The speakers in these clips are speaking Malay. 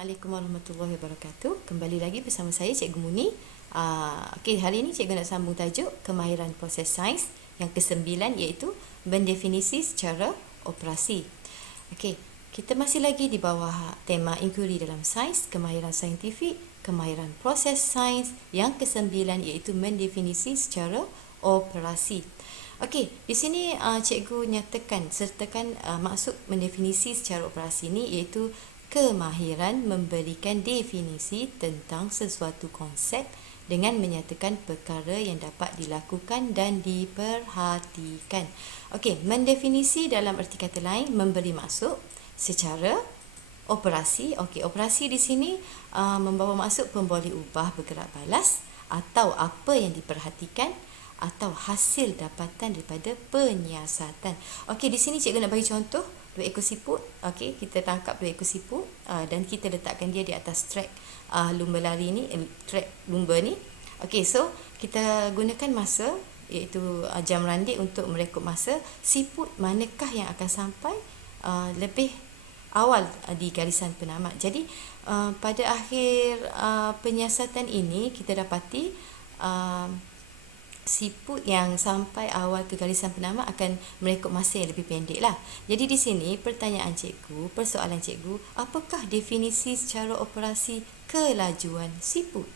Assalamualaikum warahmatullahi wabarakatuh. Kembali lagi bersama saya Cikgu Muni. Hari ini Cikgu nak sambung tajuk kemahiran proses sains yang ke-9 iaitu mendefinisi secara operasi. Kita masih lagi di bawah tema inquiry dalam sains, kemahiran saintifik, kemahiran proses sains yang ke-9 iaitu mendefinisi secara operasi. Di sini cikgu sertakan maksud mendefinisi secara operasi ini iaitu kemahiran memberikan definisi tentang sesuatu konsep dengan menyatakan perkara yang dapat dilakukan dan diperhatikan. Mendefinisi dalam erti kata lain memberi maksud secara operasi. Operasi di sini membawa maksud pemboleh ubah bergerak balas atau apa yang diperhatikan atau hasil dapatan daripada penyiasatan. Di sini cikgu nak bagi contoh 2 ekor siput. Kita tangkap 2 ekor siput dan kita letakkan dia di atas trek lumba lari ni, trek lumba ni. So kita gunakan masa iaitu jam randik untuk merekod masa siput manakah yang akan sampai lebih awal di garisan penamat. Jadi pada akhir penyiasatan ini kita dapati siput yang sampai awal ke garisan penamat akan merekod masa yang lebih pendek lah. Jadi di sini persoalan cikgu, apakah definisi secara operasi kelajuan siput?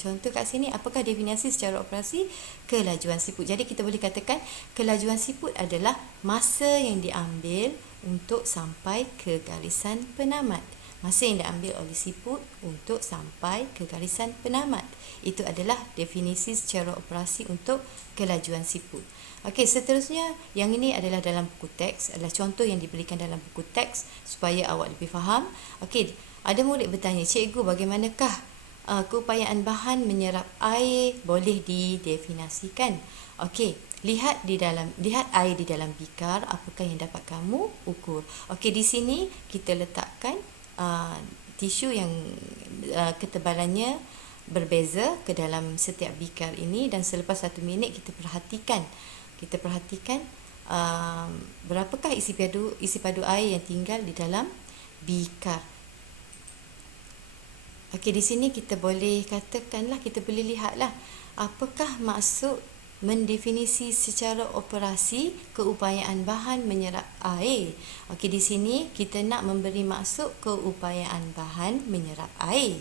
Contoh kat sini, apakah definisi secara operasi kelajuan siput? Jadi kita boleh katakan kelajuan siput adalah masa yang diambil untuk sampai ke garisan penamat. Masa yang diambil oleh siput untuk sampai ke garisan penamat. Itu adalah definisi secara operasi untuk kelajuan siput. Seterusnya, yang ini adalah dalam buku teks, adalah contoh yang diberikan dalam buku teks supaya awak lebih faham. Ada murid bertanya, cikgu, bagaimanakah keupayaan bahan menyerap air boleh didefinisikan? Lihat air di dalam bikar, apakah yang dapat kamu ukur? Di sini kita letakkan tisu yang ketebalannya berbeza ke dalam setiap bikar ini, dan selepas 1 minit kita perhatikan berapakah isi padu air yang tinggal di dalam bikar. Di sini kita boleh lihatlah apakah maksud mendefinisi secara operasi keupayaan bahan menyerap air. Di sini kita nak memberi maksud keupayaan bahan menyerap air.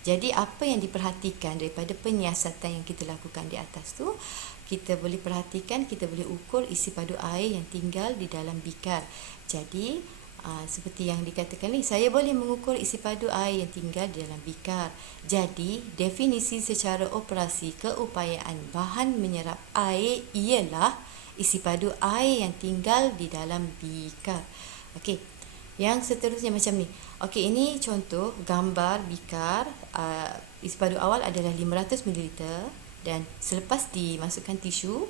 Jadi apa yang diperhatikan daripada penyiasatan yang kita lakukan di atas tu, kita boleh perhatikan, kita boleh ukur isi padu air yang tinggal di dalam bikar. Jadi seperti yang dikatakan ni, saya boleh mengukur isi padu air yang tinggal di dalam bikar. Jadi definisi secara operasi keupayaan bahan menyerap air ialah isi padu air yang tinggal di dalam bikar. Yang seterusnya macam ni. Ini contoh gambar bikar. Isi padu awal adalah 500 ml dan selepas dimasukkan tisu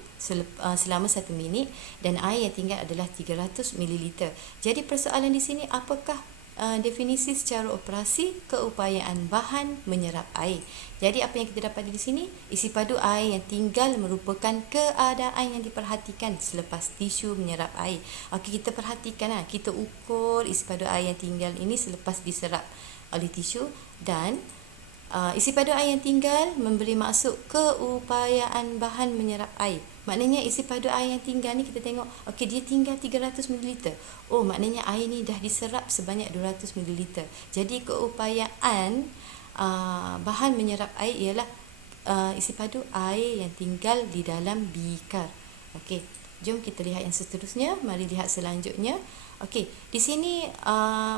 selama 1 minit dan air yang tinggal adalah 300 ml. Jadi persoalan di sini, apakah definisi secara operasi keupayaan bahan menyerap air? Jadi apa yang kita dapat di sini, isi padu air yang tinggal merupakan keadaan yang diperhatikan selepas tisu menyerap air. Kita perhatikan, kita ukur isi padu air yang tinggal ini selepas diserap oleh tisu, dan isi padu air yang tinggal memberi maksud keupayaan bahan menyerap air. Maknanya isi padu air yang tinggal ni kita tengok, dia tinggal 300 ml. Maknanya air ni dah diserap sebanyak 200 ml. Jadi keupayaan bahan menyerap air ialah isi padu air yang tinggal di dalam bikar. Jom kita lihat yang seterusnya. Mari lihat selanjutnya. Di sini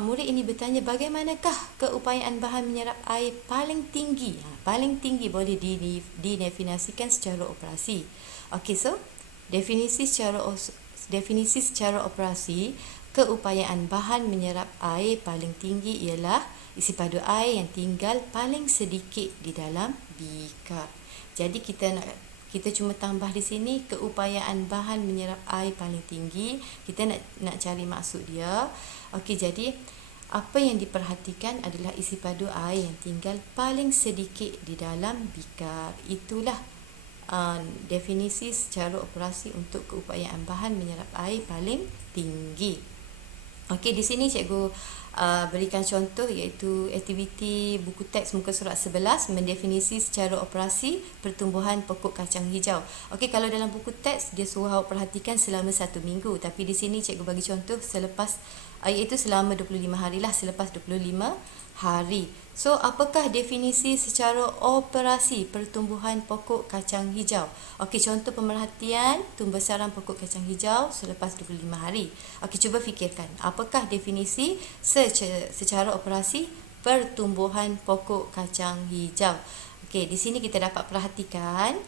murid ini bertanya, bagaimanakah keupayaan bahan menyerap air paling tinggi? Paling tinggi boleh didefinisikan secara operasi. So definisi secara operasi keupayaan bahan menyerap air paling tinggi ialah isi padu air yang tinggal paling sedikit di dalam bikar. Jadi kita cuma tambah di sini keupayaan bahan menyerap air paling tinggi. Kita nak cari maksud dia. Jadi apa yang diperhatikan adalah isi padu air yang tinggal paling sedikit di dalam bikar. Itulah definisi secara operasi untuk keupayaan bahan menyerap air paling tinggi. Okey, di sini cikgu berikan contoh iaitu aktiviti buku teks muka surat 11 mendefinisi secara operasi pertumbuhan pokok kacang hijau. Okey, kalau dalam buku teks dia suruh awak perhatikan selama 1 minggu, tapi di sini cikgu bagi contoh selepas iaitu selama 25 hari lah, selepas 25 hari. So, apakah definisi secara operasi pertumbuhan pokok kacang hijau? Okey, contoh pemerhatian tumbesaran pokok kacang hijau selepas 25 hari. Okey, cuba fikirkan. Apakah definisi secara operasi pertumbuhan pokok kacang hijau? Okey, di sini kita dapat perhatikan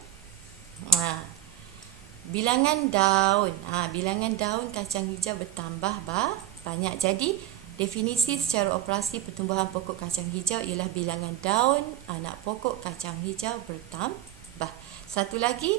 bilangan daun. Bilangan daun kacang hijau bertambah banyak. Jadi, definisi secara operasi pertumbuhan pokok kacang hijau ialah bilangan daun anak pokok kacang hijau bertambah. Satu lagi,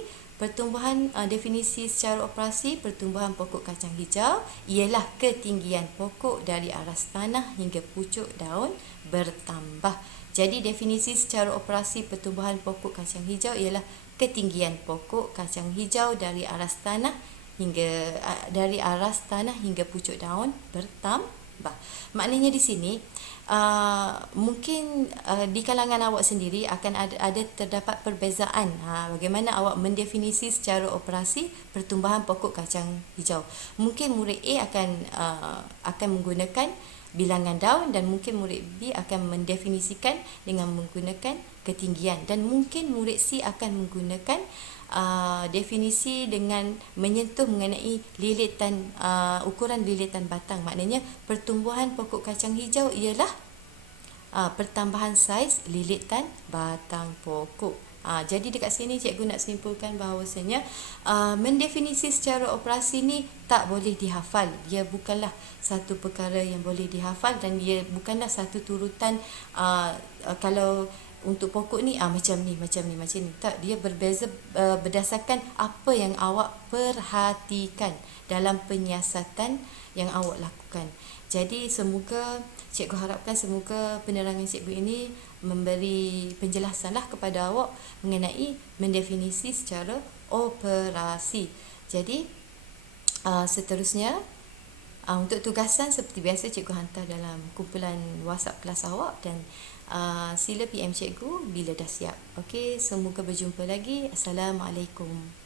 definisi secara operasi pertumbuhan pokok kacang hijau ialah ketinggian pokok dari aras tanah hingga pucuk daun bertambah. Jadi, definisi secara operasi pertumbuhan pokok kacang hijau ialah ketinggian pokok kacang hijau dari aras tanah hingga pucuk daun bertambah. Maknanya di sini mungkin di kalangan awak sendiri akan ada terdapat perbezaan bagaimana awak mendefinisi secara operasi pertumbuhan pokok kacang hijau. Mungkin murid A akan menggunakan bilangan daun dan mungkin murid B akan mendefinisikan dengan menggunakan ketinggian, dan mungkin murid C akan menggunakan definisi dengan menyentuh mengenai lilitan ukuran lilitan batang. Maknanya pertumbuhan pokok kacang hijau ialah pertambahan saiz lilitan batang pokok. Jadi dekat sini cikgu nak simpulkan bahawasanya mendefinisi secara operasi ni tak boleh dihafal. Dia bukanlah satu perkara yang boleh dihafal dan dia bukanlah satu turutan kalau untuk pokok ni macam ni. Tak, dia berbeza berdasarkan apa yang awak perhatikan dalam penyiasatan yang awak lakukan. Jadi cikgu harapkan semoga penerangan cikgu ini memberi penjelasanlah kepada awak mengenai mendefinisi secara operasi. Jadi seterusnya untuk tugasan seperti biasa cikgu hantar dalam kumpulan WhatsApp kelas awak dan sila PM cikgu bila dah siap. Okey, semoga berjumpa lagi. Assalamualaikum.